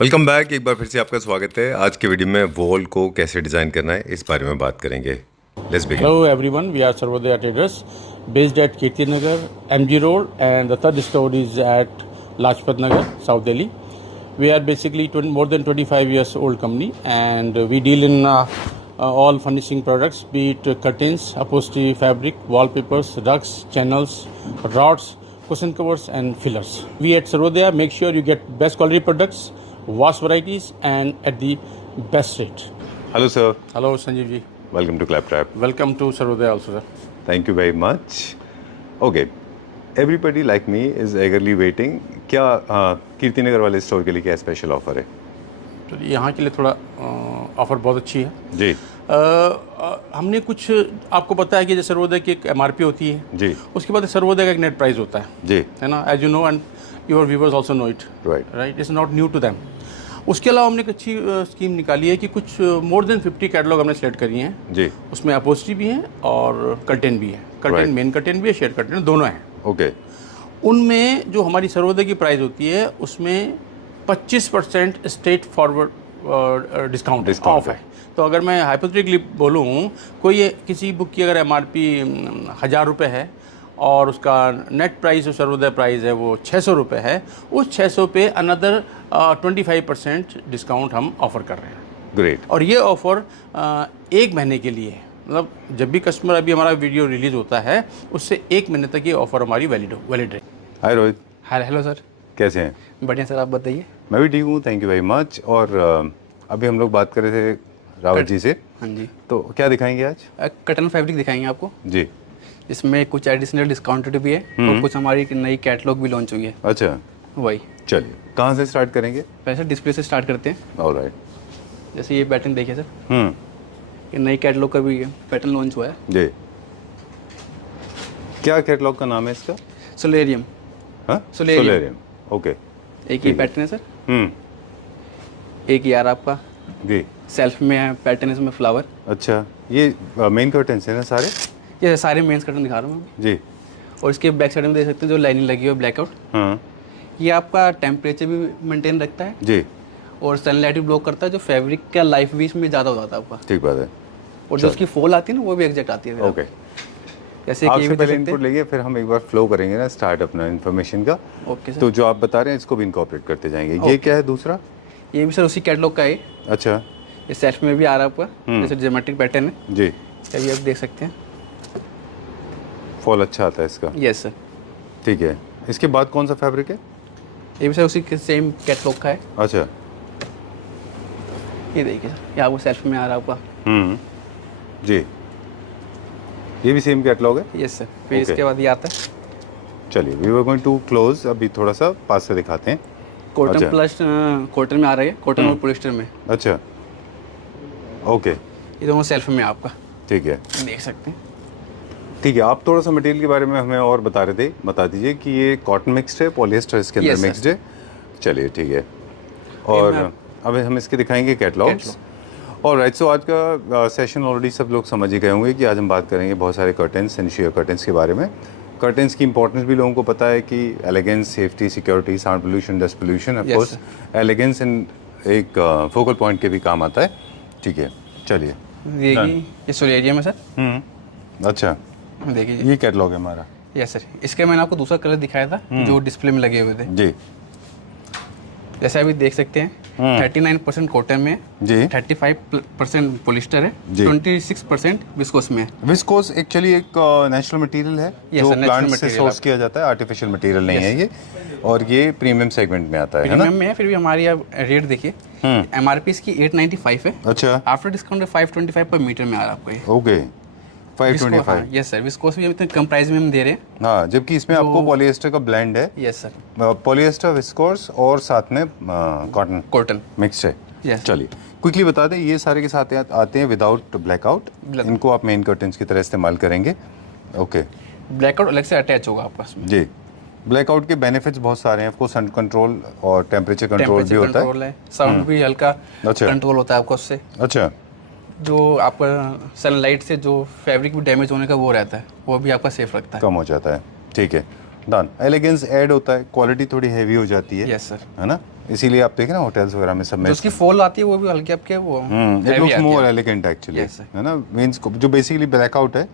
Welcome back. एक बार फिर से आपका स्वागत है। आज के वीडियो में वॉल को कैसे डिज़ाइन करना है इस बारे में बात करेंगे। Let's begin. Hello everyone, we are Sarvodaya Traders based at Kirti Nagar, MG Road, and the third store is at Lajpat Nagar, South Delhi. We are basically more than 25 years old company, and we deal in all furnishing products, be it curtains, upholstery, fabric, wallpapers, rugs, channels, rods, cushion covers, and fillers. We at Sarvodaya make sure you get best quality products, vast varieties, and at the best rate. Hello sir, Hello Sanjeev ji. Welcome to clap trap. Welcome to Sarvodaya also, sir. Thank you very much. Okay, everybody like me is eagerly waiting. क्या कीर्ति नगर वाले store के लिए क्या special offer है? तो यहाँ के लिए थोड़ा ऑफ़र बहुत अच्छी है जी हमने कुछ आपको पता है कि जैसे सर्वोदय की एक एमआरपी होती है जी उसके बाद सर्वोदय का एक नेट प्राइस होता जी है ना, as you know and your viewers also know it, right, it's not new to them. उसके अलावा हमने एक अच्छी स्कीम निकाली है कि कुछ मोर देन 50 कैटलॉग हमने सेलेक्ट करी हैं जी। उसमें अपहोस्ट्री भी है और कर्टेन भी है। कर्टेन मेन कर्टेन भी है, शेड कर्टेन दोनों हैं। ओके, उनमें जो हमारी सर्वोदय की प्राइस होती है उसमें 25% स्ट्रेट फॉरवर्ड डिस्काउंट ऑफ है। तो अगर मैं हाइपोथेटिकली बोलूँ, कोई किसी बुक की अगर एमआरपी 1000 रुपये है और उसका नेट प्राइस जो सर्वोदय प्राइस है वो 600 रुपये है, उस 600 पे अनदर 25% डिस्काउंट हम ऑफ़र कर रहे हैं। ग्रेट। और ये ऑफ़र 1 महीने के लिए है, मतलब जब भी कस्टमर अभी हमारा वीडियो रिलीज़ होता है उससे 1 महीने तक ये ऑफ़र हमारी वैलिड है। हाय रोहित। हेलो सर, कैसे हैं? बढ़िया सर, आप बताइए। मैं भी ठीक हूँ, थैंक यू वेरी मच। और अभी हम लोग बात कर रहे थे रावत जी से। हाँ जी, तो क्या दिखाएंगे आज? कटन फैब्रिक दिखाएंगे आपको। जी। इसमें कुछ एडिशनल डिस्काउंटेड भी है और कुछ हमारी नई कैटलॉग भी लॉन्च हुई है। अच्छा, वही। चलिए कहाँ से स्टार्ट करेंगे? पहले डिस्प्ले से स्टार्ट करते हैं। ऑलराइट। जैसे ये पैटर्न देखिए सर, ये नई कैटलॉग का भी पैटर्न लॉन्च हुआ है जी। क्या कैटलॉग का नाम है इसका? सोलेरियम। हाँ, सोलेरियम। ओके। एक ये पैटर्न है सर, एक यार आपका जी सेल्फ में है पैटर्न, इसमें फ्लावर। अच्छा, ये मेन कर्टन्स है ना सारे? ये सारे मेंस कर्टन दिखा रहा हूँ मैं। जी। और इसके बैक साइड में देख सकते हैं जो लाइनिंग लगी हुई है ब्लैकआउट। हाँ ये आपका टेम्परेचर भी मेंटेन रखता है जी। और सनलाइट भी ब्लॉक करता है, जो फैब्रिक का लाइफ भी इसमें ज़्यादा हो जाता है आपका। ठीक बात है। और जो उसकी फॉल आती है ना वो भी एग्जैक्ट आती है। ओके, जैसे कि ये आपसे भी पहले देख सकते इनपुट लेंगे, फिर हम एक बार फ्लो करेंगे ना स्टार्ट अपना इन्फॉर्मेशन का। हैं। Okay sir. तो जो आप बता रहे हैं इसको भी इनकॉर्पोरेट करते जाएंगे। ये क्या है दूसरा? ये भी सर उसी कैटलॉग का है। अच्छा ये सेल्फ में भी आ रहा है आपका, जैसे ज्योमेट्रिक पैटर्न है। जी। इसका भी आप देख सकते हैं। फॉल अच्छा आता है इसका। Yes sir. ठीक है, इसके बाद कौन सा फैब्रिक है? ये भी सर उसी के सेम कैटलॉग का है। अच्छा। ये देखिए सर, ये आपको सेल्फ में आ रहा है आपका। जी, ये भी सेम कैटलॉग है। Yes sir. फिर Okay. इसके बाद ये आता है चलिए, we were going to close. अभी थोड़ा सा पास से दिखाते हैं। कॉटन अच्छा। प्लस कॉटन में आ रहा है, कॉटन और पॉलिस्टर में। अच्छा, ओके, ये दोनों सेल्फ में आपका ठीक है। देख सकते हैं। ठीक है, आप थोड़ा सा मटेरियल के बारे में हमें और बता दीजिए कि ये कॉटन मिक्स्ड है, पॉलिएस्टर इसके अंदर Yes, sir. मिक्स्ड है। चलिए ठीक है। और अब हम इसके दिखाएंगे कैटलॉग्स। और राइट, सो आज का सेशन ऑलरेडी सब लोग समझ ही गए होंगे कि आज हम बात करेंगे बहुत सारे कर्टेंस एंड शेयर कर्टेंस के बारे में। कर्टेंस की इंपॉर्टेंस भी लोगों को पता है कि elegance, safety, security, sound pollution, dust pollution, of course elegance and एक फोकल पॉइंट के भी काम आता है। ठीक है, चलिए। ये सोलेरियम है सर। अच्छा, देखिए ये कैटलॉग है हमारा। Yes sir. इसका मैंने आपको दूसरा कलर दिखाया था जो डिस्प्ले में लगे हुए थे। जी। जैसे अभी देख सकते हैं 39% कॉटन में जी। 35% पॉलिस्टर है, जी। 26% विस्कोस में है। विस्कोस एक्चुअली एक नेचुरल मटीरियल है Yes, जो sir, natural प्लांट से material सोर्स किया जाता है, आर्टिफिशियल मटीरियल नहीं है ये। और ये प्रीमियम सेगमेंट में आता है ना? प्रीमियम में है। फिर भी हमारी अब रेट देखिए, एमआरपी इसकी 895 है। अच्छा, आफ्टर डिस्काउंट 525 पर मीटर में आ रहा है आपको ये। ओके, 525। Yes sir. विस्कोस भी इतने कम प्राइस में हम दे रहे हैं। हाँ, जबकि इसमें आपको पॉलिएस्टर का ब्लेंड है। Yes sir. पॉलिएस्टर, विस्कोस और साथ में कॉटन कॉटन। मिक्स है। Yes. चलिए क्विकली बता दें, ये सारे के साथ आते हैं विदाउट ब्लैकआउट। इनको आप मेन कर्टन्स की तरह इस्तेमाल करेंगे। ओके, ब्लैकआउट अलग से अटैच होगा आपका इसमें। जी। ब्लैकआउट के बेनिफिट्स बहुत सारे हैं, आपको सन कंट्रोल और टेम्परेचर कंट्रोल भी होता है। साउंड भी हल्का अच्छा। कंट्रोल होता है आपको उससे। अच्छा, जो आपका सनलाइट से जो फैब्रिक भी डैमेज होने का वो रहता है, वो भी आपका सेफ रखता है। कम हो जाता है। ठीक है, डन। एलिगेंस ऐड होता है, क्वालिटी थोड़ी हैवी हो जाती है। Yes sir. है ना? इसीलिए आप देखें ना होटल्स वगैरह में सब में जो उसकी फॉल आती है वो भी हल्की आपके वो इट heavy लुक्स आती मोर है। Elegant actually, Yes, sir. है ना। मींस जो बेसिकली ब्लैकआउट है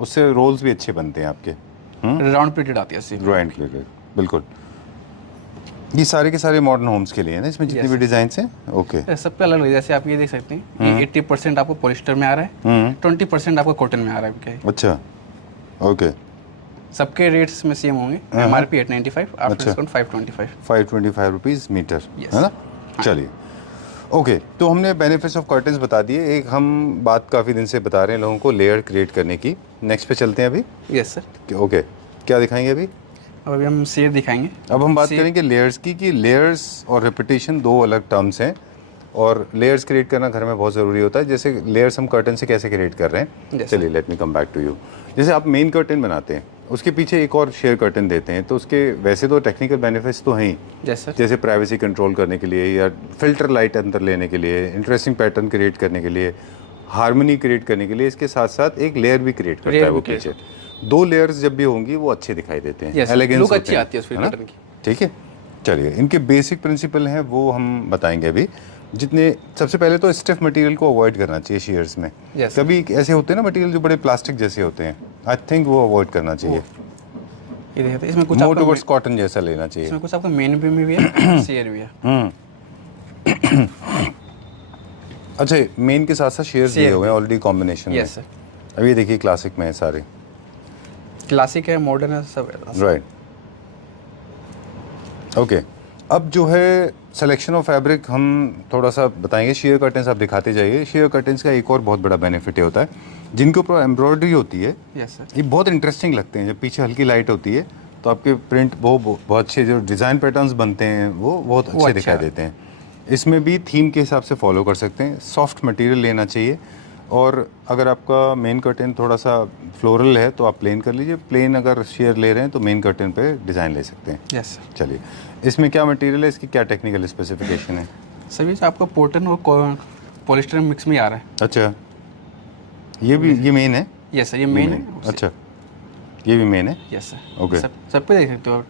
उससे रोल्स भी अच्छे बनते हैं आपके, राउंड प्लेटेड आती है ऐसी। ड्राइंग प्लेटेड, बिल्कुल। ये सारे के सारे मॉडर्न होम्स के लिए है ना, इसमें जितने Yes, भी डिजाइन हैं। ओके, ये सब पे अलग अलग, जैसे आप ये देख सकते हैं कि 80% आपको पॉलिस्टर में आ रहा है, 20% आपको कॉटन में आ रहा है आपके। अच्छा, ओके। सबके रेट्स में सेम होंगे। MRP 895, after discount 525। 525 rupees metre, Yes. है ना। चलिए, ओके। तो हमने बेनिफिट्स ऑफ कर्टन्स बता दिए। एक हम बात काफ़ी दिन से बता रहे हैं लोगों को लेयर क्रिएट करने की। नेक्स्ट पे चलते हैं अभी। Yes sir. ओके, क्या दिखाएंगे अभी? अब अभी हम शेयर दिखाएंगे। अब हम बात Shade- करेंगे लेयर्स की, कि लेयर्स और रेपिटेशन दो अलग टर्म्स हैं, और लेयर्स क्रिएट करना घर में बहुत ज़रूरी होता है। जैसे लेयर्स हम कर्टन से कैसे क्रिएट कर रहे हैं, Yes, चलिए let me come back to you. जैसे आप मेन कर्टन बनाते हैं, उसके पीछे एक और शेयर कर्टन देते हैं, तो उसके वैसे तो टेक्निकल बेनिफिट्स तो हैं ही, यस सर। जैसे प्राइवेसी कंट्रोल करने के लिए, या फिल्टर लाइट अंदर लेने के लिए, इंटरेस्टिंग पैटर्न क्रिएट करने के लिए, हार्मनी क्रिएट करने के लिए, इसके साथ साथ एक लेयर भी क्रिएट करता Layer है वो भी create पीछे। दो लेयर्स जब भी होंगी वो अच्छे दिखाई देते हैं, Yes, एलिगेंस look होते अच्छी हैं, आती है उस है ना? पैटर्न की। ठीक है, चलिए इनके बेसिक प्रिंसिपल हैं वो हम बताएंगे अभी। जितने सबसे पहले तो स्टिफ मटेरियल को अवॉइड करना चाहिए शेयर्स में। Yes. कभी ऐसे होते हैं ना मटेरियल जो बड़े प्लास्टिक जैसे होते हैं, आई थिंक वो अवॉइड करना चाहिए। ये देखिए इसमें कुछ मोर आपका टुवर्ड्स कॉटन जैसा लेना चाहिए। इसमें कुछ आपका मेन भी में भी है, शेयर भी है। अच्छा, मेन के साथ साथ शेयर्स दिए Share हुए हैं ऑलरेडी कॉम्बिनेशन में। Yes sir. अब ये देखिए क्लासिक में है सारे, क्लासिक है, मॉडर्न है, सब है। राइट। ओके, अब जो है सिलेक्शन ऑफ फैब्रिक हम थोड़ा सा बताएंगे। शेयर कर्टन्स आप दिखाते जाइए। शेयर कर्टन्स का एक और बहुत बड़ा बेनिफिट ये होता है, जिनके ऊपर एम्ब्रॉयडरी होती है, यस सर। ये बहुत इंटरेस्टिंग लगते हैं। जब पीछे हल्की लाइट होती है तो आपके प्रिंट वो बहुत अच्छे, जो डिज़ाइन पैटर्न्स बनते हैं वो बहुत अच्छे अच्छा दिखाई देते हैं। इसमें भी थीम के हिसाब से फॉलो कर सकते हैं। सॉफ्ट मटेरियल लेना चाहिए, और अगर आपका मेन कर्टन थोड़ा सा फ्लोरल है तो आप प्लेन कर लीजिए। प्लेन अगर शेयर ले रहे हैं तो मेन कर्टन पे डिज़ाइन ले सकते हैं। Yes sir. चलिए, इसमें क्या मटेरियल है, इसकी क्या टेक्निकल स्पेसिफिकेशन है? सभी से आपको कॉटन और पॉलिस्टर मिक्स में ही आ रहा है। अच्छा, ये भी ये मेन है? यस सर, ये मेन है। अच्छा, ये भी मेन है। Yes sir. Okay. सब पे देख सकते हो आप।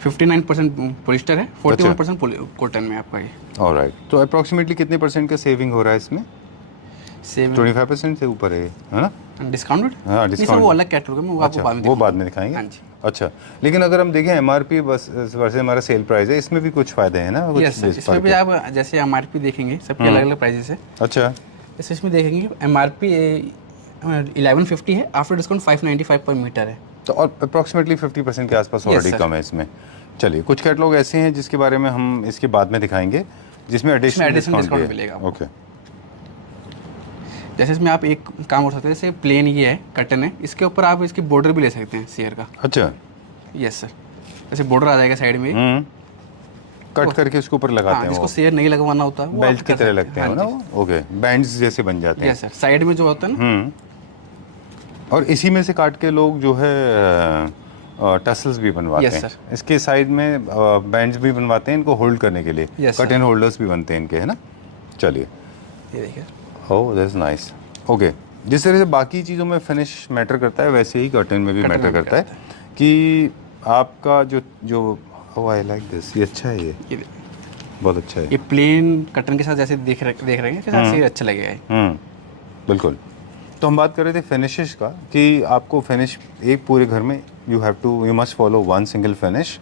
59% पॉलिस्टर है, 41% कॉटन में आपका ये। ऑलराइट, तो अप्रॉक्सीमेटली कितने परसेंट का सेविंग हो रहा है इसमें? सेम 25% से ऊपर है ना? डिस्काउंटेड। हाँ, नहीं सर, discount। वो अलग कैटलॉग है, वो आपको अच्छा, बाद में वो दिखाऊंगा। बाद में दिखाएंगे। हाँ जी। अच्छा, लेकिन अगर हम देखें MRP बस वर्सेस हमारा सेल प्राइस है, इसमें भी कुछ फायदे हैं ना? कुछ यस सर, base इसमें भी फर्क है। आप जैसे MRP देखेंगे, सबके अलग अलग प्राइजेस है। अच्छा, जैसे इसमें देखेंगे MRP 1150 है, आफ्टर डिस्काउंट 595 पर मीटर है। तो और अप्रॉक्सीमेटली 50% के आसपास Yes, ऑलरेडी sir. कम है इसमें। चलिए, कुछ कैटलॉग ऐसे हैं जिसके बारे में हम इसके बाद में दिखाएंगे, जिसमें एडिशनल additional डिस्काउंट discount मिलेगा आपको। ओके, जैसे इसमें आप एक काम कर सकते हैं, जैसे प्लेन ये है, कटन है, इसके ऊपर आप इसकी बॉर्डर भी ले सकते हैं शेयर का। अच्छा, यस सर, जैसे बॉर्डर आ जाएगा साइड में। कट करके उसके ऊपर लगाते हाँ, हैं जिसको वो, शेयर नहीं लगवाना होता वो बेल्ट आप की कर तरह सकते लगते हैं ना वो। ओके, बैंड्स जैसे बन जाते हैं। यस सर, साइड में जो होता है ना। और इसी में से काट के लोग जो है टसल्स भी बनवाते Yes, हैं। sir. इसके साइड में बैंड्स भी बनवाते हैं इनको होल्ड करने के लिए। Yes, cut sir. And holders भी बनते हैं इनके, है ना? चलिए, ये देखिए। Oh that's nice. ओके, जिस तरह से बाकी चीज़ों में फिनिश मैटर करता है, वैसे ही कर्टन में भी Curtain मैटर में भी करता है कि आपका जो ओह आई लाइक दिस, ये अच्छा है, ये ये बहुत अच्छा है। ये प्लेन कटन के साथ जैसे देख रहे हैं, इसके साथ शेयर अच्छा लगेगा ये। बिल्कुल। तो हम बात कर रहे थे फिनिशेस का, कि आपको फिनिश एक पूरे घर में you must follow one single finish.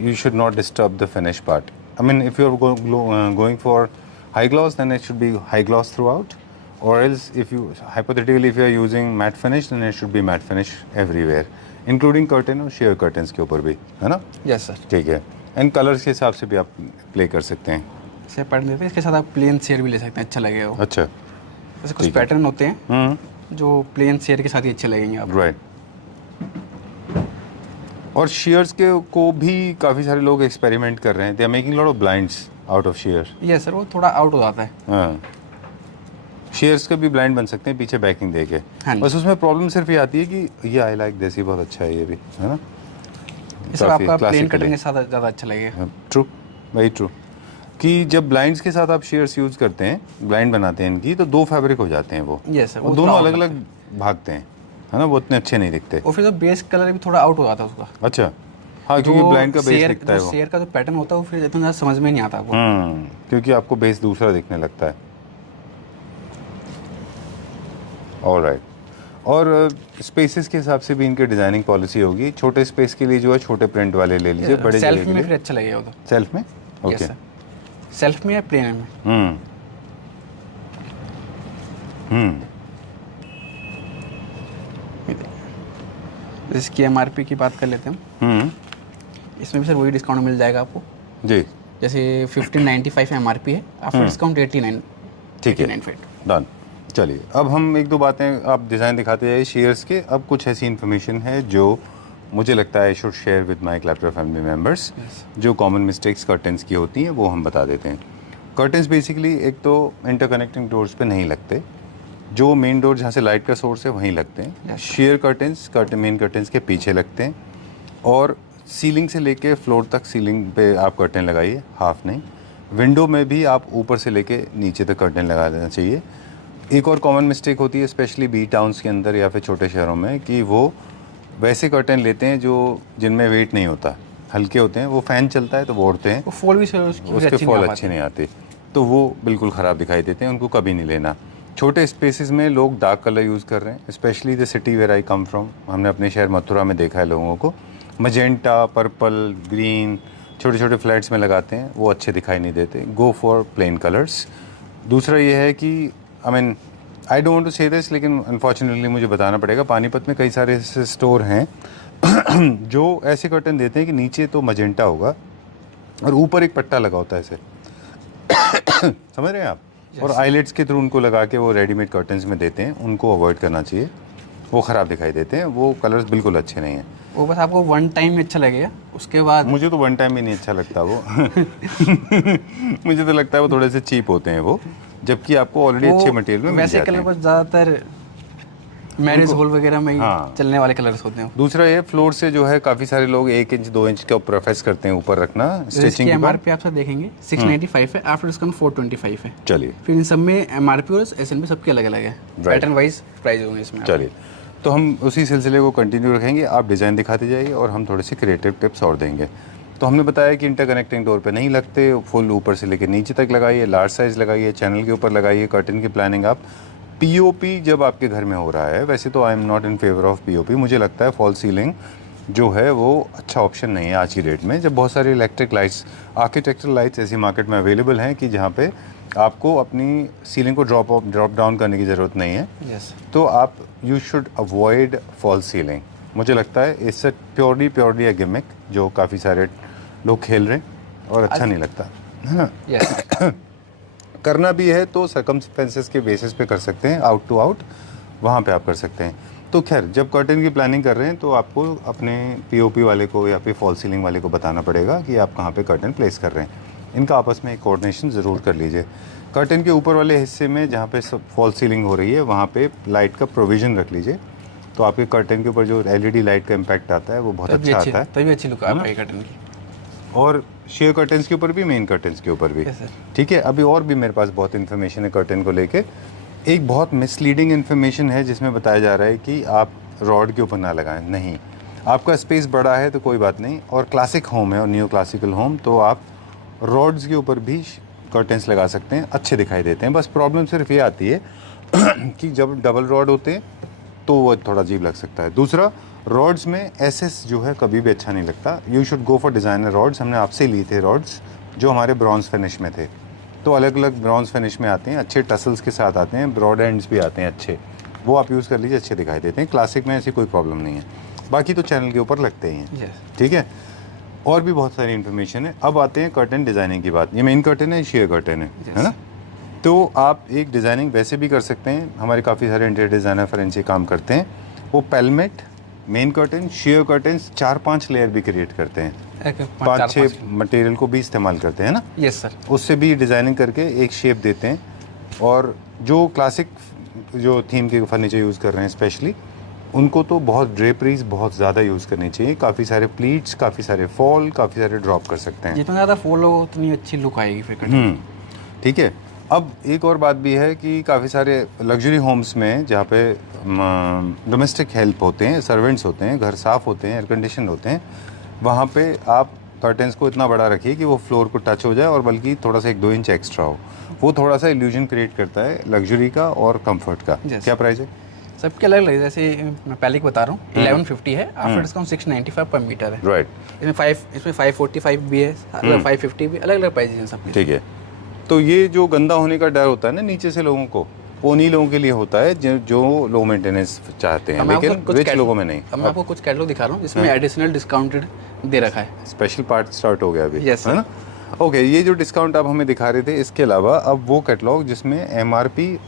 You should not disturb the finish part. I mean if you are going for high gloss, then it should be high gloss throughout, और else if you hypothetically if you are using matt finish, then it should be matt finish everywhere, including curtain और sheer curtains के ऊपर भी, है ना? Yes sir. ठीक है, and colours के हिसाब से भी आप प्ले कर सकते हैं। से पैटर्न देते हैं, इसके साथ आप प्लेन शेयर भी ले सकते हैं, अच्छा लगेगा वो। अच्छा, जैसे कुछ पैटर्न होते हैं जो प्लेन शेयर के साथ ही अच्छे लगेंगे आपको। राइट। और शेयर्स के को भी काफ़ी सारे लोग एक्सपेरिमेंट कर रहे हैं। They are making lot of blinds out of sheer. Yes sir, वो थोड़ा आउट हो जाता है। हाँ, शेयर्स का भी ब्लाइंड बन सकते हैं पीछे बैकिंग दे के। हाँ जी। बस उसमें प्रॉब्लम सिर्फ ये आती है कि ये आई लाइक दिस, ये बहुत अच्छा है, ये भी, है ना? ये सब आपका प्लेन कटिंग के साथ ज़्यादा अच्छा लगेगा। True, very true. कि जब ब्लाइंड्स के साथ आप शेयर्स यूज़ करते हैं, ब्लाइंड बनाते हैं इनकी, तो दो फैब्रिक हो जाते हैं वो। यस सर, और वो दोनों थोड़ा अलग अलग भागते हैं, है ना? वो उतने अच्छे नहीं दिखते। और फिर तो बेस कलर भी थोड़ा आउट हो जाता है उसका। अच्छा, हाँ, क्योंकि ब्लाइंड का बेस दिखता है वो। शेयर का जो पैटर्न होता है वो फिर इतना ज़्यादा समझ में नहीं आता आपको। क्योंकि आपको बेस दूसरा दिखने लगता है। ऑलराइट। और स्पेसेस के हिसाब से भी इनके डिजाइनिंग पॉलिसी होगी। छोटे स्पेस के लिए जो है छोटे प्रिंट वाले ले लीजिए, बड़े सेल्फ जगह के में लिए फिर अच्छा लगेगा वो तो। सेल्फ में ओके। सेल्फ में या प्लेन में? इसकी एमआरपी की बात कर लेते हैं। इसमें भी सर वही डिस्काउंट मिल जाएगा आपको जी। जैसे 1595 एमआरपी है, आफ्टर डिस्काउंट 89। ठीक है, डन। चलिए अब हम एक दो बातें, आप डिज़ाइन दिखाते जाइए शेयर्स के। अब कुछ ऐसी इन्फॉर्मेशन है जो मुझे लगता है I should share with my क्लैप्टर फैमिली मेम्बर्स। जो कॉमन मिस्टेक्स कर्टेंस की होती हैं वो हम बता देते हैं। कर्टेंस बेसिकली एक तो इंटरकनेक्टिंग डोर्स पे नहीं लगते, जो मेन डोर जहाँ से लाइट का सोर्स है वहीं लगते हैं। शेयर कर्टेंस मेन कर्टेंस के पीछे लगते हैं, और सीलिंग से लेके फ्लोर तक सीलिंग पे आप कर्टेन लगाइए, हाफ नहीं। विंडो में भी आप ऊपर से लेके नीचे तक कर्टेन लगा देना चाहिए। एक और कॉमन मिस्टेक होती है स्पेशली बी टाउन्स के अंदर या फिर छोटे शहरों में, कि वो वैसे कर्टेन लेते हैं जो जिनमें वेट नहीं होता, हल्के होते हैं। वो फैन चलता है तो वो ओढ़ते हैं, वो फॉल भी सर उसके फॉल अच्छे नहीं आते, तो वो बिल्कुल ख़राब दिखाई देते हैं, उनको कभी नहीं लेना। छोटे स्पेसेस में लोग डार्क कलर यूज़ कर रहे हैं, specially the city where I come from. हमने अपने शहर मथुरा में देखा है लोगों को मजेंटा, पर्पल, ग्रीन छोटे छोटे फ्लैट्स में लगाते हैं, वो अच्छे दिखाई नहीं देते। Go for plain colours. दूसरा ये है कि I don't want to say this, लेकिन अनफॉर्चुनेटली मुझे बताना पड़ेगा, पानीपत में कई सारे ऐसे स्टोर हैं जो ऐसे कर्टन देते हैं कि नीचे तो मजेंटा होगा और ऊपर एक पट्टा लगा होता है ऐसे समझ रहे हैं आप? और आईलेट्स के थ्रू उनको लगा के वो रेडीमेड कर्टन्स में देते हैं, उनको अवॉइड करना चाहिए, वो ख़राब दिखाई देते हैं, वो कलर्स बिल्कुल अच्छे नहीं हैं। वो बस आपको वन टाइम में अच्छा लगेगा, उसके बाद मुझे तो वन टाइम भी नहीं अच्छा लगता वो मुझे तो लगता है वो थोड़े से चीप होते हैं वो, जबकि आपको ऑलरेडी अच्छे मटेरियल में मिल वैसे जाते कलर हैं। बस ज़्यादातर मैरिज हॉल वगैरह में ही हाँ। चलने वाले कलर्स होते हैं। दूसरा ये फ्लोर से जो है काफ़ी सारे लोग 1 इंच 2 इंच का प्रेफरेंस करते हैं ऊपर रखना इसकी स्टिचिंग के बाद। एमआरपी आप सब देखेंगे 695 है, आफ्टर डिस्काउंट 425 है। चलिए फिर इन सब में एमआरपी और एसएनपी सबके अलग अलग है, पैटर्न वाइज प्राइस होंगे इसमें। चलिए, तो हम उसी सिलसिले को कंटिन्यू रखेंगे। आप डिज़ाइन दिखाते जाइए और हम थोड़े से क्रिएटिव टिप्स और देंगे। तो हमने बताया कि इंटरकनेक्टिंग डोर पे नहीं लगते, फुल ऊपर से लेकर नीचे तक लगाइए, लार्ज साइज़ लगाइए, चैनल के ऊपर लगाइए। कर्टन की प्लानिंग आप पीओपी जब आपके घर में हो रहा है, वैसे तो I am not in favour of POP, मुझे लगता है फॉल सीलिंग जो है वो अच्छा ऑप्शन नहीं है आज की डेट में, जब बहुत सारी इलेक्ट्रिक लाइट्स, आर्किटेक्चरल लाइट्स ऐसी मार्केट में अवेलेबल हैं कि जहाँ पे आपको अपनी सीलिंग को ड्रॉप डाउन करने की ज़रूरत नहीं है। यस, तो आप you should avoid fall ceiling. मुझे लगता है इससे प्योरली अ गिमिक जो काफ़ी सारे लोग खेल रहे हैं और अच्छा नहीं लगता, है ना? यस करना भी है तो सर्कमस्टेंसेस के बेसिस पे कर सकते हैं, आउट टू आउट वहाँ पे आप कर सकते हैं। तो खैर, जब कर्टन की प्लानिंग कर रहे हैं तो आपको अपने पीओपी वाले को या फिर फॉल सीलिंग वाले को बताना पड़ेगा कि आप कहाँ पे कर्टन प्लेस कर रहे हैं। इनका आपस में एक कोऑर्डिनेशन ज़रूर कर लीजिए। कर्टन के ऊपर वाले हिस्से में जहाँ पे फॉल सीलिंग हो रही है वहाँ पे लाइट का प्रोविज़न रख लीजिए, तो आपके कर्टन के ऊपर जो एलईडी लाइट का इम्पैक्ट आता है वो बहुत अच्छा आता है, तभी अच्छी लुक आ पाएगी कर्टन की। और शेयर कर्टन्स के ऊपर भी, मेन कर्टन्स के ऊपर भी। Yes, sir. ठीक है, अभी और भी मेरे पास बहुत इन्फॉर्मेशन है कर्टन को लेके। एक बहुत मिसलीडिंग इन्फॉर्मेशन है जिसमें बताया जा रहा है कि आप रॉड के ऊपर ना लगाएं। नहीं, आपका स्पेस बड़ा है तो कोई बात नहीं, और क्लासिक होम है और न्यू क्लासिकल होम, तो आप रॉड्स के ऊपर भी कर्टन्स लगा सकते हैं, अच्छे दिखाई देते हैं। बस प्रॉब्लम सिर्फ ये आती है कि जब डबल रॉड होते हैं तो वो थोड़ा अजीब लग सकता है। दूसरा, रॉड्स में एसएस जो है कभी भी अच्छा नहीं लगता। You should go for designer rods. हमने आपसे लिए थे रॉड्स जो हमारे ब्रॉन्ज फिनिश में थे, तो अलग अलग ब्रॉन्ज फिनिश में आते हैं, अच्छे टसल्स के साथ आते हैं, ब्रॉड एंड्स भी आते हैं अच्छे, वो आप यूज़ कर लीजिए, अच्छे दिखाई देते हैं। क्लासिक में ऐसी कोई प्रॉब्लम नहीं है, बाकी तो चैनल के ऊपर लगते ही हैं। ठीक है, और भी बहुत सारी इन्फॉर्मेशन है। अब आते हैं कर्टन डिज़ाइनिंग की बात। ये मेन कर्टन है, शेयर कर्टन है ना? तो आप एक डिज़ाइनिंग वैसे भी कर सकते हैं, हमारे काफ़ी सारे इंटीरियर डिज़ाइनर फ्रेंड्स ये काम करते हैं। वो pelmet, main curtain, sheer curtains 4-5 layer भी क्रिएट करते हैं, 5-6 मटेरियल को भी इस्तेमाल करते हैं ना? Yes sir. उससे भी डिज़ाइनिंग करके एक शेप देते हैं। और जो क्लासिक जो थीम के फर्नीचर यूज़ कर रहे हैं स्पेशली, उनको तो बहुत ड्रेपरीज बहुत ज़्यादा यूज़ करनी चाहिए। काफ़ी सारे प्लीट्स, काफ़ी सारे फॉल, काफ़ी सारे ड्रॉप कर सकते हैं। जितना ज़्यादा फॉल हो उतनी अच्छी लुक आएगी फिर कर्टन। ठीक है। अब एक और बात भी है कि काफ़ी सारे लग्जरी होम्स में जहाँ पे डोमेस्टिक हेल्प होते हैं, सर्वेंट्स होते हैं, घर साफ़ होते हैं, एयर कंडीशन होते हैं, वहाँ पे आप कर्टेंस को इतना बड़ा रखिए कि वो फ्लोर को टच हो जाए और बल्कि थोड़ा सा 1-2 इंच एक्स्ट्रा हो। वो थोड़ा सा इल्यूजन क्रिएट करता है लग्जरी का और कंफर्ट का। Yes. क्या प्राइस है? सबके अलग अलग, जैसे मैं पहले की बता रहा हूँ 1150 है, आफ्टर डिस्काउंट 695 पर मीटर है। राइट, इसमें 545 भी है, 550 भी, अलग अलग प्राइस हैं सबके। ठीक है। तो ये जो गंदा होने का डर होता है ना नीचे से लोगों को, वो उन्हीं लोगों के लिए होता है जो लो मेंटेनेंस चाहते हैं, लेकिन रिच लोगों में नहीं। अब मैं आपको कुछ कैटलॉग दिखा रहा हूँ जिसमें एडिशनल डिस्काउंटेड दे रखा है। स्पेशल पार्ट स्टार्ट हो गया अभी, Yes, है ना? ओके, ये जो डिस्काउंट आप हमें दिखा रहे थे, इसके अलावा अब वो कैटलॉग जिसमें एमआरपी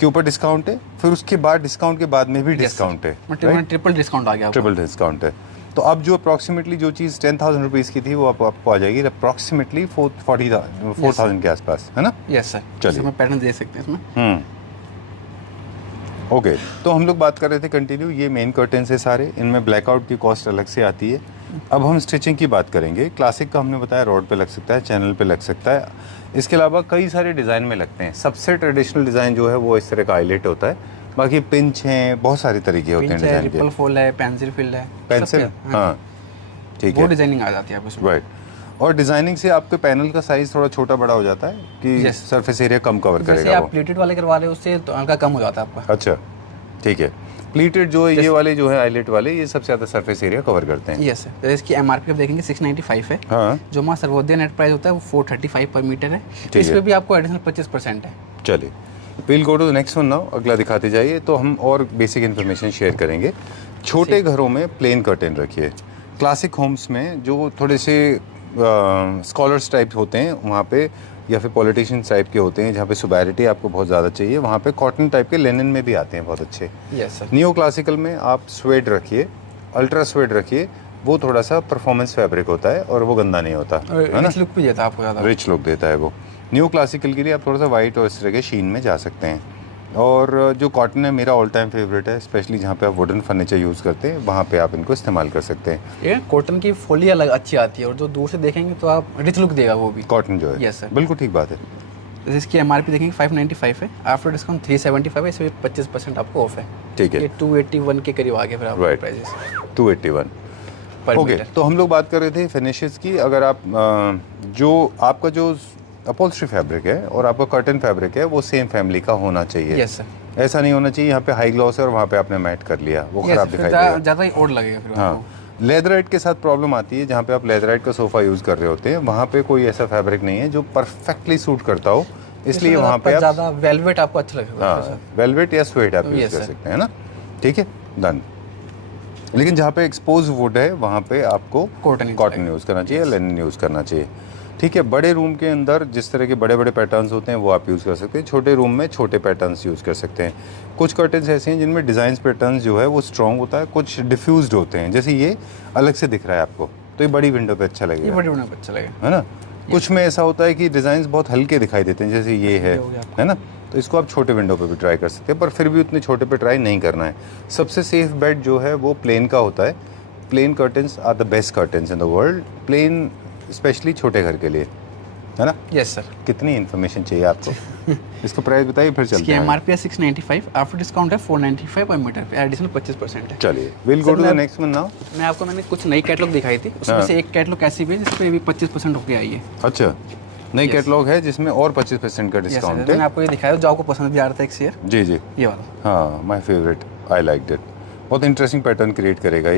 के ऊपर डिस्काउंट है, फिर उसके बाद डिस्काउंट के बाद में भी डिस्काउंट है, ट्रिपल डिस्काउंट आ गया। ट्रिपल डिस्काउंट है। तो अब जो अप्रॉक्सीमेटली जो चीज़ 10,000 रुपीज़ की थी वो आपको आ जाएगी अप्रॉक्सीमेटली 4,000 के आसपास, है ना? यस सर, चलिए। हम पैटर्न दे सकते हैं इसमें। ओके, तो हम लोग बात कर रहे थे कंटिन्यू, ये मेन कर्टेंस है सारे, इनमें ब्लैकआउट की कॉस्ट अलग से आती है। अब हम स्टिचिंग की बात करेंगे। क्लासिक का हमने बताया रॉड पे लग सकता है, चैनल पे लग सकता है, इसके अलावा कई सारे डिज़ाइन में लगते हैं। सबसे ट्रेडिशनल डिज़ाइन जो है वो इस तरह का आईलेट होता है, बाकी पिंच हैं, बहुत सारे तरीके होते हैं डिज़ाइन के। रिपल फोल है, पेंसिल फिल है, पेंसिल, हाँ ठीक वो है, डिजाइनिंग आ जाती है आपको उसमें। राइट। और डिज़ाइनिंग से आपके पैनल का साइज़ थोड़ा छोटा बड़ा हो जाता है कि सरफेस एरिया कम कवर जैसे करेगा आप प्लेटेड वाले करवा रहे हो उससे तो हल्का कम हो जाता है आपका। अच्छा, ठीक है। प्लीटेड जो है ये वाले जो है आईलेट वाले, ये सबसे ज़्यादा सरफेस एरिया कवर करते हैं। यस सर, तो इसकी एमआरपी आप देखेंगे 695 है। हाँ, जो हमारा सर्वोदय नेट प्राइस होता है वो 435 पर मीटर है। है। इस पे भी आपको एडिशनल 25% है। चलिए, will go to the next one now. अगला दिखाते जाइए तो हम और बेसिक इन्फॉर्मेशन शेयर करेंगे। छोटे घरों में प्लेन कर्टेन रखिए। क्लासिक होम्स में जो थोड़े से स्कॉलर्स टाइप होते हैं वहाँ पे, या फिर पॉलिटिशियंस टाइप के होते हैं जहाँ पे सोबैरिटी आपको बहुत ज़्यादा चाहिए, वहाँ पे कॉटन टाइप के लिनन में भी आते हैं बहुत अच्छे। Yes sir. नियो क्लासिकल में आप स्वेड रखिए, अल्ट्रा स्वेड रखिए, वो थोड़ा सा परफॉर्मेंस फैब्रिक होता है और वो गंदा नहीं होता, है ना? रिच लुक भी देता है आपको ज़्यादा। रिच लुक देता है वो। न्यू क्लासिकल के लिए आप थोड़ा सा वाइट और इस तरह के शीन में जा सकते हैं। और जो कॉटन है मेरा ऑल टाइम फेवरेट है, स्पेशली जहाँ पे आप वुडन फर्नीचर यूज़ करते हैं वहाँ पे आप इनको इस्तेमाल कर सकते हैं। ये कॉटन की फोली अलग अच्छी आती है और जो दूर से देखेंगे तो आप रिच लुक देगा वो भी। कॉटन जो है, यस सर, बिल्कुल ठीक बात है। जैसे इसकी एमआरपी देखेंगे 595 है, आफ्टर डिस्काउंट 375 है, इसमें 25% आपको ऑफ है। ठीक है, ये 281 के करीब आ गया फिर आपको Right. प्राइसेस 281 पर ओके। मीटर। तो हम लोग बात कर रहे थे फिनिशेस की। अगर आप जो आपका जो अपॉल्स्ट्री फैब्रिक है और आपका कर्टन फैब्रिक है वो सेम फैमिली का होना चाहिए। Yes sir. ऐसा नहीं होना चाहिए यहाँ पे हाई ग्लॉस है और वहाँ पे आपने मैट कर लिया, वो खराब दिखाई देगा। ज़्यादा ही ओड लगेगा फिर हाँ, आपको। लेदराइट के साथ प्रॉब्लम आती है। जहाँ पे आप लेदराइट का सोफ़ा यूज़ कर रहे होते हैं वहाँ पे कोई ऐसा फैब्रिक नहीं है जो परफेक्टली सूट करता हो, इसलिए वहाँ पे आप ज़्यादा वेलवेट आपको अच्छा लगेगा। हाँ वेलवेट या स्वेट आप यूज़ Yes, कर sir. सकते हैं ना, ठीक है, डन। लेकिन जहाँ पे एक्सपोज वुड है वहाँ पे आपको कॉटन यूज़ करना चाहिए, लिनन यूज़ करना चाहिए, ठीक है। बड़े रूम के अंदर जिस तरह के बड़े बड़े पैटर्न्स होते हैं वो आप यूज़ कर सकते हैं, छोटे रूम में छोटे पैटर्न्स यूज़ कर सकते हैं। कुछ कर्टन्स ऐसे हैं जिनमें डिज़ाइन पैटर्न्स जो है वो स्ट्रॉन्ग होता है, कुछ डिफ्यूज्ड होते हैं, जैसे ये अलग से दिख रहा है आपको तो ये बड़ी विंडो पे अच्छा ये लगेगा, बड़ी विंडो पे अच्छा लगेगा, है ना। कुछ में ऐसा होता है कि डिज़ाइंस बहुत हल्के दिखाई देते हैं, जैसे ये है ना, तो इसको आप छोटे विंडो पे भी ट्राई कर सकते हैं, पर फिर भी उतने छोटे पे ट्राई नहीं करना है। सबसे सेफ बेड जो है वो प्लेन का होता है। Plain curtains are the best curtains in the world, plain specially छोटे घर के लिए, है ना। Yes sir. कितनी इन्फॉर्मेशन चाहिए आपको? इसको प्राइस बताइए फिर चलते इसकी हैं। एमआरपी है 695, आफ्टर डिस्काउंट है 495 पर मीटर पे, एडिशनल 25% है। चलिए, will go to the next one now. मैंने कुछ नई कैटलॉग दिखाई थी, उसमें से एक कैटलॉग ऐसी भी है जिस पे भी 25% होके आई है। अच्छा, नई कैटलॉग है जिसमें और 25% का डिस्काउंट है। मैंने आपको ये दिखाया जो आपको पसंद भी आ रहा था एक शेयर, जी जी, ये वाला। हाँ, my favourite, I like it. बहुत इंटरेस्टिंग पैटर्न क्रिएट करेगा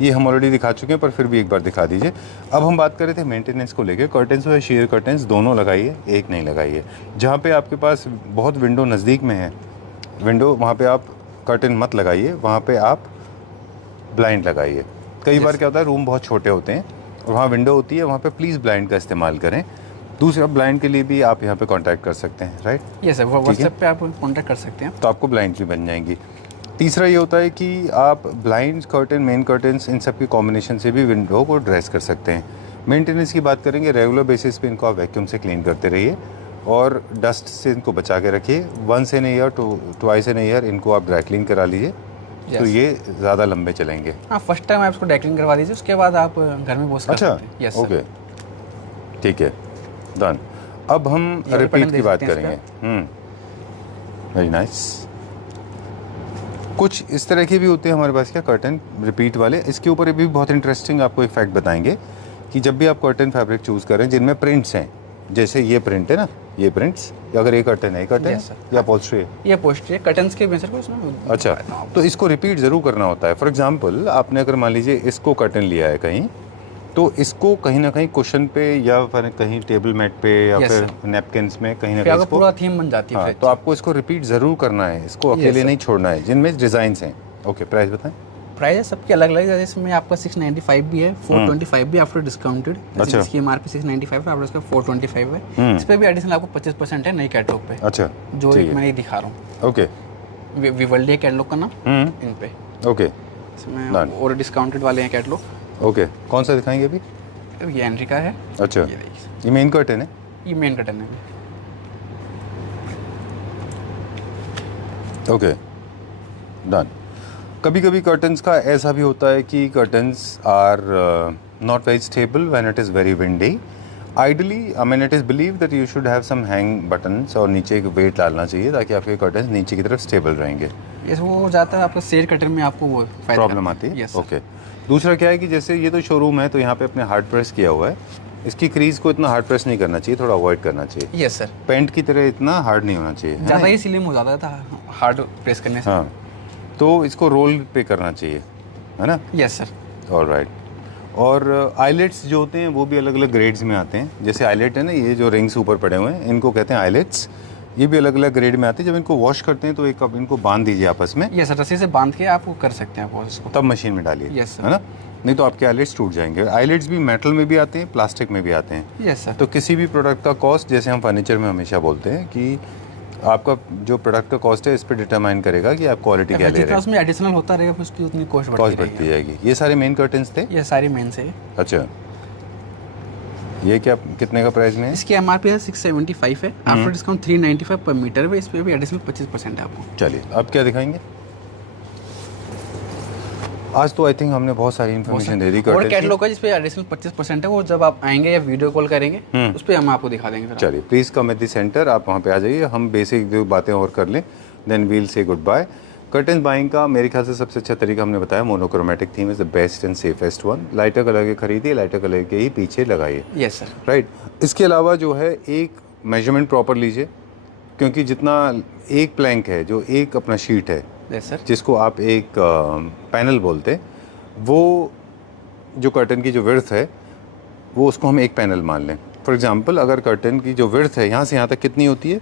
ये हम ऑलरेडी दिखा चुके हैं पर फिर भी एक बार दिखा दीजिए। अब हम बात कर रहे थे मेंटेनेंस को लेके। कर्टन्स और शेयर कर्टन्स दोनों लगाइए, एक नहीं लगाइए। जहाँ पे आपके पास बहुत विंडो नज़दीक में है विंडो, वहाँ पे आप कर्टन मत लगाइए, वहाँ पे आप ब्लाइंड लगाइए। कई बार क्या होता है, रूम बहुत छोटे होते हैं और वहाँ विंडो होती है, वहाँ पे प्लीज़ ब्लाइंड का इस्तेमाल करें। दूसरा, ब्लाइंड के लिए भी आप यहाँ पे कांटेक्ट कर सकते हैं, राइट? यस सर, व्हाट्सएप पे आप कांटेक्ट कर सकते हैं, तो आपको ब्लाइंड भी बन जाएंगी। तीसरा ये होता है कि आप ब्लाइंड कर्टन, मेन कर्टन्स, इन सब की कॉम्बिनेशन से भी विंडो को ड्रेस कर सकते हैं। मेंटेनेंस की बात करेंगे, रेगुलर बेसिस पे इनको आप वैक्यूम से क्लीन करते रहिए और डस्ट से इनको बचा के रखिए। Once in year to twice in year इनको आप ड्राई क्लीन करा लीजिए, तो ये ज़्यादा लंबे चलेंगे। हाँ, फर्स्ट टाइम आप इसको ड्राई क्लीन करवा दीजिए, उसके बाद आप घर में वॉश कर सकते हैं। अच्छा, ओके, ठीक है, डन। अब हम रिपीट की बात करेंगे। Very nice. कुछ इस तरह के भी होते हैं हमारे पास क्या कर्टन रिपीट वाले। इसके ऊपर भी बहुत इंटरेस्टिंग आपको एक फैक्ट बताएंगे कि जब भी आप कर्टन फैब्रिक चूज़ करें जिनमें प्रिंट्स हैं, जैसे ये प्रिंट है ना, ये प्रिंट्स, अगर ये कर्टन है, ये कर्टन Yes, है या पोस्ट्री है? ये पोस्ट्री है, कर्टन्स के बेसर को इसमें अच्छा, तो इसको रिपीट ज़रूर करना होता है। फॉर एग्जांपल आपने अगर मान लीजिए इसको कर्टन लिया है कहीं, तो इसको कहीं ना कहीं कुशन पे या फिर कहीं टेबल मैट पे या Yes, फिर sir. नैपकिन्स में कहीं ना फिर कहीं आपका इसको, पूरा थीम बन जाती है हाँ, फिर। तो आपको इसको रिपीट ज़रूर करना है, इसको अकेले sir. नहीं छोड़ना है जिनमें डिज़ाइंस हैं। ओके, प्राइस बताएं। प्राइस है सबकी अलग अलग है, इसमें आपका 695 भी है, 425 भी आफ्टर डिस्काउंटेड। अच्छा। इसकी एमआरपी 695 है, आफ्टर इसका 425 है। इस पे भी एडिशनल आपको 25% है नई कैटलॉग पे, अच्छा, जो ठीक एक है। मैं ये दिखा रहा हूँ। ओके, विवल्डी कैटलॉग का नाम इन पे, ओके, इसमें Done. और डिस्काउंटेड वाले हैं कैटलॉग। ओके। कौन सा दिखाएंगे अभी? ये एंट्री का है, अच्छा, ये देखिए, ये मेन कर्टन है। ये मेन कर्टन है। Okay, done. कभी कभी कर्टन्स का ऐसा भी होता है कि curtains are not very stable when it is very windy. Ideally I mean it is believe that you should have some hang buttons और नीचे एक वेट डालना चाहिए ताकि आपके कर्टन्स नीचे की तरफ स्टेबल रहेंगे। ये वो हो जाता है आपका शेयर कर्टन में, आपको वो प्रॉब्लम आती है। यस। ओके, दूसरा क्या है कि जैसे ये तो शोरूम है तो यहाँ पे अपने हार्ड प्रेस किया हुआ है, इसकी क्रीज को इतना हार्ड प्रेस नहीं करना चाहिए, थोड़ा अवॉइड करना चाहिए। यस सर, पेंट की तरह इतना हार्ड नहीं होना चाहिए, है ना? ज़्यादा ही स्लिम हो जाता था हार्ड प्रेस करने से। हाँ, तो इसको रोल पे करना चाहिए, है ना? Yes sir. ऑलराइट। और आईलेट्स जो होते हैं वो भी अलग अलग ग्रेड्स में आते हैं। जैसे आईलेट है ना, ये जो रिंग्स ऊपर पड़े हुए हैं इनको कहते हैं आईलेट्स। ये भी अलग अलग ग्रेड में आते हैं। जब इनको वॉश करते हैं तो एक कप इनको बांध दीजिए आपस में, यस सर, रस्सी से बांध के आप वो कर सकते हैं आप इसको, तब मशीन में डालिए, Yes, sir. है ना? नहीं तो आपके आईलेट्स टूट जाएंगे। आईलेट्स भी मेटल में भी आते हैं, प्लास्टिक में भी आते हैं। Yes sir. तो किसी भी प्रोडक्ट का कॉस्ट, जैसे हम फर्नीचर में हमेशा बोलते हैं कि आपका जो प्रोडक्ट का कॉस्ट है इस पर डिटरमाइन करेगा कि आप क्वालिटी क्या ले रहे जितना हैं। उसमें एडिशनल होता रहेगा फिर उसकी उतनी कॉस्ट कॉस्ट बढ़ती बढ़ती रहेगी। जाएगी। ये सारे मेन कर्टन्स थे। ये सारी मेन से है। अच्छा, ये क्या कितने का प्राइस में है? इसकी एमआरपी है 675 है, आफ्टर डिस्काउंट 395 पर मीटर है। इस पे भी एडिशनल 25% है आपको। चलिए, अब क्या दिखाएंगे? आज तो आई थिंक हमने बहुत सारी इन्फॉर्मेशन दे दी और कर्टन की। कैटलॉग है जिस पे एडिशनल 25% है, वो जब आप आएंगे या वीडियो कॉल करेंगे उस पे हम आपको दिखा देंगे फिर। चलिए, please come at the centre, आप वहाँ पे आ जाइए, हम बेसिक जो बातें और कर लें, देन वील से गुड बाय। कर्टन बाइंग का मेरे ख्याल से सबसे अच्छा तरीका हमने बताया, monochromatic theme is the best and safest one. Lighter colour के खरीदिए, लाइटर कलर के ही पीछे लगाइए। Yes sir. राइट। इसके अलावा जो है एक मेजरमेंट प्रॉपर लीजिए, क्योंकि जितना एक प्लैंक है, जो एक अपना शीट है यस सर। जिसको आप एक पैनल बोलते हैं, वो जो कर्टन की जो विड्थ है वो उसको हम एक पैनल मान लें। फॉर एग्जांपल अगर कर्टन की जो विड्थ है यहाँ से यहाँ तक कितनी होती है,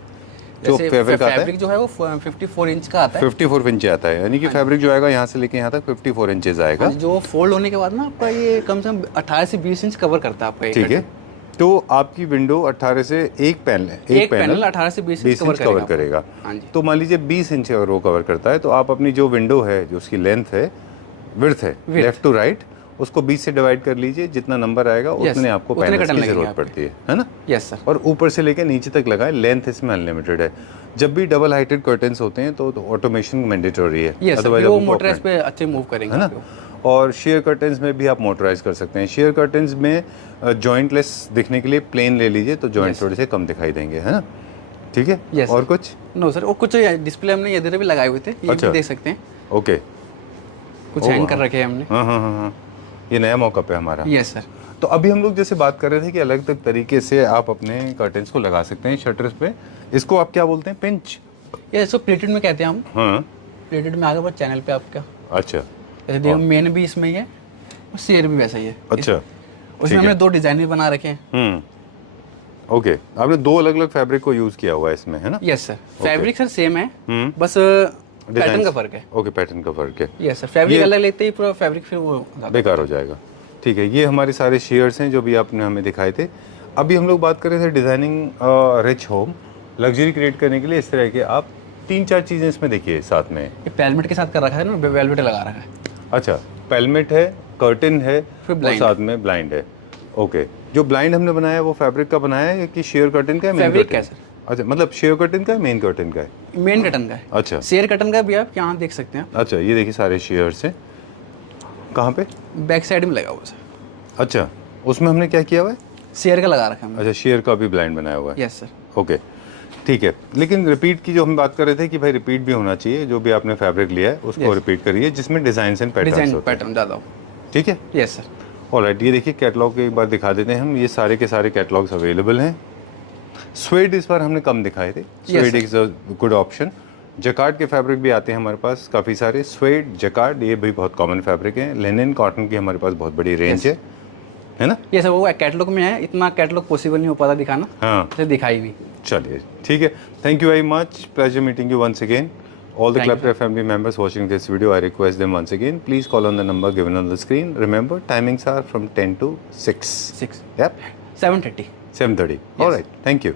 जो फैब्रिक आता है जो है वो 54 इंच का आता है। 54 इंच आता है, यानी कि फैब्रिक जो आएगा यहाँ से लेके यहाँ तक 54 इंचेस आएगा। जो फोल्ड होने के बाद ना आपका ये कम से कम 18 से 20 इंच कवर करता है आपका ये ठीक है, कर्टन। तो आपकी विंडो 18 से एक पैनल 18 से 20 20 इंच इंच कवर करेगा। हाँ जी। तो मान लीजिए 20 इंच अगर वो कवर करता है, तो आप अपनी जो विंडो है, जो उसकी लेंथ है, विड्थ है, लेफ्ट टू राइट, उसको 20 से डिवाइड कर लीजिए। जितना नंबर आएगा उतने आपको उतने पैनल्स कर्टन की लगेंगे जरूरत आपके। पड़ती है ना? Yes sir. और ऊपर से लेके नीचे तक लगाएं, लेंथ इसमें अनलिमिटेड है। जब भी डबल हाइटेड कर्टन्स होते हैं तो ऑटोमेशन मैंडेटरी है, यस सर, otherwise वो आपको मोटराइज अपने- पे अच्छे मूव करेंगे है ना? आपको। और शेयर कर्टन्स में भी आप मोटराइज कर सकते हैं। शेयर कर्टन्स में जॉइंटलेस दिखने के लिए प्लेन ले लीजिए, तो जॉइंट थोड़े से कम दिखाई देंगे, है ना? ठीक है। Yes, और sir. कुछ? नो सर, और कुछ डिस्प्ले हमने इधर भी लगाए हुए थे, ये अच्छा। भी देख सकते हैं। ओके। कुछ ओ, हैंग कर हाँ। रखे हैं हमने। हाँ हाँ हाँ हाँ, ये नया मौका पे हमारा। Yes sir. तो अभी हम लोग जैसे बात कर रहे थे कि अलग अलग तरीके से आप अपने कर्टन्स को लगा सकते हैं शटर्स पे। इसको आप क्या बोलते हैं? पिंच? ये इसको प्लेटेड में कहते हैं हम। हाँ, प्लेटेड में आगे बढ़ चैनल पे आपका अच्छा जैसे देखो मेन भी इसमें ही है और शेयर भी वैसा ही है। अच्छा, उसमें हमने 2 डिजाइन भी बना रखे हैं। ओके। आपने 2 अलग अलग फैब्रिक को यूज किया हुआ है इसमें, है ना? Yes sir, fabric sir same है, बस पैटर्न Designs- का फर्क है। ओके, पैटर्न का फर्क है। यस सर, फैब्रिक ये- अलग लेते ही पूरा फैब्रिक फिर वो ज्यादा- बेकार हो जाएगा। ठीक है, ये हमारे सारे शेयर्स हैं जो भी आपने हमें दिखाए थे। अभी हम लोग बात कर रहे थे designing rich home, luxury create करने के लिए इस तरह के आप 3-4 चीज़ें इसमें देखिए साथ में। ये पेलमेट के साथ कर रखा है ना, वेलवेट लगा रखा है। अच्छा, पेलमेट है, कर्टन है फिर और blind साथ में ब्लाइंड है। ओके, जो ब्लाइंड हमने बनाया है वो फैब्रिक का बनाया है कि शेयर कर्टन का है? मेन Fabric कर्टन का है, सर। अच्छा, मतलब शेयर कर्टन का है, मेन कर्टन का है? मेन कटन का है। अच्छा शेयर कटन का भी आप यहाँ देख सकते हैं। अच्छा, ये देखिए सारे शेयर्स हैं। कहाँ पे? बैक साइड में लगा हुआ है सर। अच्छा, उसमें हमने क्या किया हुआ है? शेयर का लगा रखा है हमने। अच्छा, शेयर का भी ब्लाइंड बनाया हुआ है। Yes sir. ओके, ठीक है, लेकिन रिपीट की जो हम बात कर रहे थे कि भाई रिपीट भी होना चाहिए, जो भी आपने फैब्रिक लिया है उसको Yes. रिपीट करिए जिसमें डिजाइन एंड पैटर्न्स डिजाइन होते हैं। पैटर्न ज़्यादा हो। ठीक है, यस सर। ऑलराइट, ये देखिए कैटलॉग एक बार दिखा देते हैं हम। ये सारे के सारे कैटलॉग्स अवेलेबल हैं। स्वेड इस बार हमने कम दिखाए थे, swayed is a good option. Jacquard के फैब्रिक भी आते हैं हमारे पास काफ़ी सारे, स्वेड, जकार्ड, ये भी बहुत कॉमन फैब्रिक है। लिनन, कॉटन की हमारे पास बहुत बड़ी रेंज है ना। ये सर वो कैटलॉग में है, इतना कैटलॉग पॉसिबल नहीं हो पाता दिखाना, हाँ, तो दिखाई नहीं। चलिए ठीक है, thank you very much, pleasure meeting you once again. All the Thank you, Claptrap family members watching this video, I request them once again, please call on the number given on the screen. Remember, timings are from 10 to 6. 6 Yep, 7:30। 7:30. All right, thank you.